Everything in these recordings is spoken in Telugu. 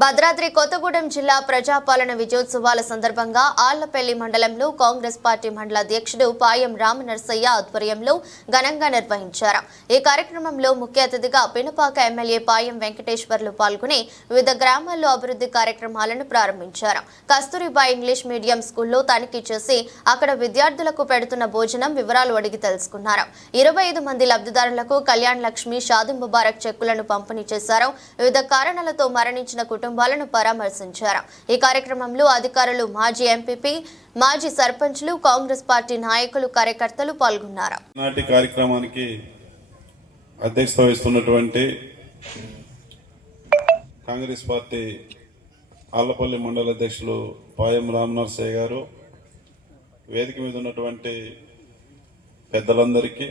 భద్రాద్రి కొత్తగూడెం జిల్లా ప్రజాపాలన విజయోత్సవాల సందర్భంగా ఆళ్లపల్లి మండలంలో కాంగ్రెస్ పార్టీ మండల అధ్యక్షుడు పాయం రామనర్సయ్య ఆధ్వర్యంలో ఘనంగా నిర్వహించారు. ఈ కార్యక్రమంలో ముఖ్య అతిథిగా పినపాక ఎమ్మెల్యే పాయం వెంకటేశ్వర్లు పాల్గొని వివిధ గ్రామాల్లో అభివృద్ధి కార్యక్రమాలను ప్రారంభించారు. కస్తూరిబా ఇంగ్లీష్ మీడియం స్కూల్లో తనిఖీ చేసి అక్కడ విద్యార్థులకు పెడుతున్న భోజనం వివరాలు అడిగి తెలుసుకున్నారు. 25 మంది లబ్ధిదారులకు కళ్యాణ్ లక్ష్మి షాదీ ముబారక్ చెక్కులను పంపిణీ చేశారు. వివిధ కారణాలతో మరణించిన కుటుంబాలను పరామర్శించారు. ఈ కార్యక్రమంలో అధికారులు, మాజీ ఎంపీపీ, మాజీ సర్పంచ్లు, కాంగ్రెస్ పార్టీ నాయకులు, కార్యకర్తలు పాల్గొన్నారు. నాటి కార్యక్రమానికి అధ్యక్షత వహిస్తున్నటువంటి కాంగ్రెస్ పార్టీ ఆళ్లపల్లి మండల అధ్యక్షులు పాయం రామనర్సయ్య గారు, వేదిక మీద ఉన్నటువంటి పెద్దలందరికీ,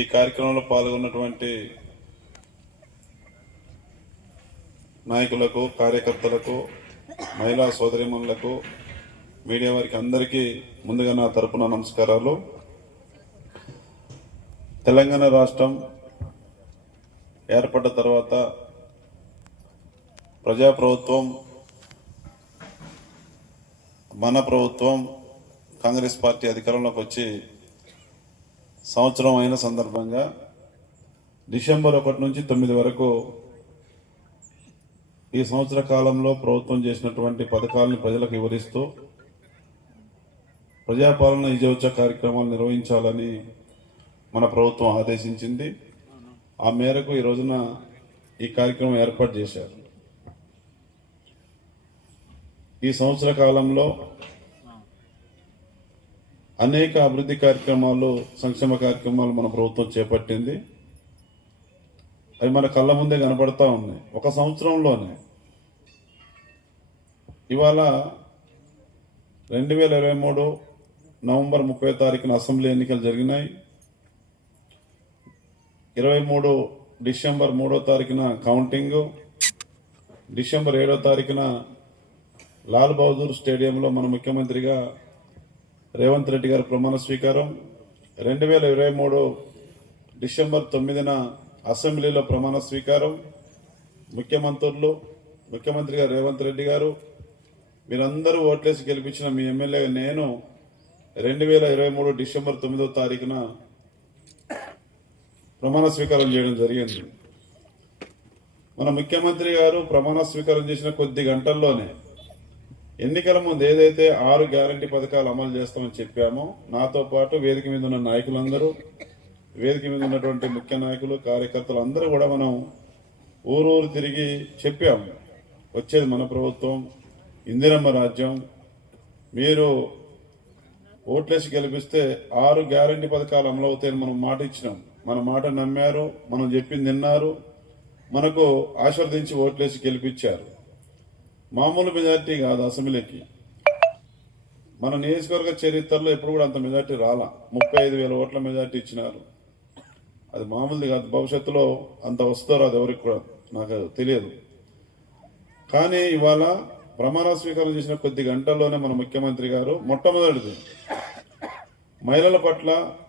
ఈ కార్యక్రమంలో పాల్గొన్నటువంటి నాయకులకు, కార్యకర్తలకు, మహిళా సోదరిమణులకు, మీడియా వారికి అందరికీ ముందుగా నా తరపున నమస్కారాలు. తెలంగాణ రాష్ట్రం ఏర్పడ్డ తర్వాత ప్రజాప్రభుత్వం, మన ప్రభుత్వం, కాంగ్రెస్ పార్టీ అధికారంలోకి వచ్చి సంవత్సరం అయిన సందర్భంగా డిసెంబర్ 1 నుంచి 9 వరకు ఈ సంవత్సర కాలంలో ప్రభుత్వం చేసినటువంటి పథకాలను ప్రజలకు వివరిస్తూ ప్రజాపాలన విజయోత్సవ కార్యక్రమాలు నిర్వహించాలని మన ప్రభుత్వం ఆదేశించింది. ఆ మేరకు ఈ రోజున ఈ కార్యక్రమం ఏర్పాటు చేశారు. ఈ సంవత్సర కాలంలో అనేక అభివృద్ధి కార్యక్రమాలు, సంక్షేమ కార్యక్రమాలు మన ప్రభుత్వం చేపట్టింది. అవి మన కళ్ళ ముందే కనబడతా ఉన్నాయి. ఒక సంవత్సరంలోనే ఇవాళ 2023 నవంబర్ 30 తారీఖున అసెంబ్లీ ఎన్నికలు జరిగినాయి. 23 డిసెంబర్ 3వ తారీఖున కౌంటింగ్, డిసెంబర్ 7వ తారీఖున లాల్ బహదూర్ స్టేడియంలో మన ముఖ్యమంత్రిగా రేవంత్ రెడ్డి గారు ప్రమాణ స్వీకారం, 2023 డిసెంబర్ 9న అసెంబ్లీలో ప్రమాణ స్వీకారం. ముఖ్యమంత్రిగా రేవంత్ రెడ్డి గారు, మీరందరూ ఓట్లేసి గెలిపించిన మీ ఎమ్మెల్యే నేను 2023 డిసెంబర్ 9వ తారీఖున ప్రమాణ స్వీకారం చేయడం జరిగింది. మన ముఖ్యమంత్రి గారు ప్రమాణ స్వీకారం చేసిన కొద్ది గంటల్లోనే ఎన్నికల ముందు ఏదైతే 6 గ్యారంటీ పథకాలు అమలు చేస్తామని చెప్పామో, నాతో పాటు వేదిక మీద ఉన్న నాయకులందరూ, వేదిక మీద ఉన్నటువంటి ముఖ్య నాయకులు, కార్యకర్తలు అందరూ కూడా మనం ఊరూరు తిరిగి చెప్పాము, వచ్చేది మన ప్రభుత్వం, ఇందిరమ్మ రాజ్యం, మీరు ఓట్లేసి గెలిపిస్తే 6 గ్యారంటీ పథకాలు అమలు అవుతాయని మనం మాట ఇచ్చినాం. మన మాట నమ్మారు, మనం చెప్పింది విన్నారు, మనకు ఆశీర్వదించి ఓట్లేసి గెలిపించారు. మామూలు మెజార్టీ కాదు, అసెంబ్లీకి మన నియోజకవర్గ చరిత్రలో ఎప్పుడు కూడా అంత మెజార్టీ రాలా. 35,000 ఓట్ల మెజార్టీ ఇచ్చినారు. అది మామూలుది కాదు. భవిష్యత్తులో అంత వస్తారో అది ఎవరికి కూడా నాకు తెలియదు. కానీ ఇవాళ ప్రమాణ స్వీకారం చేసిన కొద్ది గంటల్లోనే మన ముఖ్యమంత్రి గారు మొట్టమొదటిది మహిళల పట్ల